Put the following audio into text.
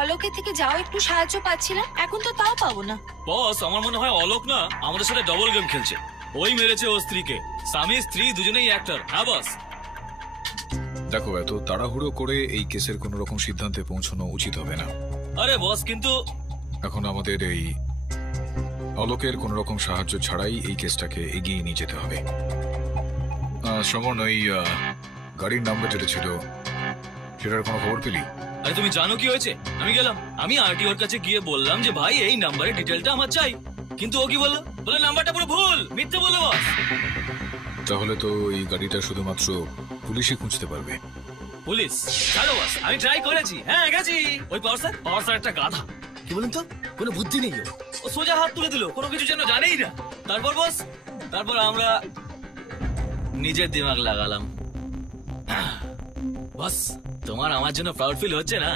অলোকের থেকে যাও একটু সাহায্য পাচ্ছিলাম, এখন তো তাও পাবো না। বস, আমার মনে হয় অলোক না আমাদের সাথে ডবল গেম খেলছে। ওই মেরেছে ও স্ত্রীকে, স্বামী স্ত্রী দুজনেই অ্যাক্টর। হ্যাঁ বস। দেখো, এত তাড়াহুড়ো করে এই কেসের কোন রকম সিদ্ধান্তে পৌঁছানো উচিত হবে না। আরে বস, কিন্তু এখন আমাদের এই অলোকের কোন রকম সাহায্য ছাড়াই এই কেসটাকে এগিয়ে নিয়ে যেতে হবে। শ্রবণ, ওই গাড়ির নাম্বার যেটা ছিল সেটার কোনো খবর পেলি? আরে তুমি জানো কি হয়েছে? আমি গেলাম, আমি আরটিওর কাছে গিয়ে বললাম যে ভাই এই নাম্বারের ডিটেলটা আমার চাই, কিন্তু ও কি বললো, বলে নাম্বারটা পুরো ভুল, মিথ্যে বললো বস। তাহলে তো এই গাড়িটা শুধুমাত্র পুলিশই খুঁজতে পারবে। পুলিশ? চলো বস, আমি ট্রাই করেছি, হ্যাঁ গেছি। ওই পাওয়ার স্যার একটা গাধা, কি বলুন তো, কোনো বুদ্ধি নেই। ও সোজা হাত তুলে দিল, কোনো কিছু যেন জানেই না। তারপর বস, তারপর আমরা নিজের দিমাগ লাগালাম। বস, তোমার আমার জন্য প্রাউড ফিল হচ্ছে না?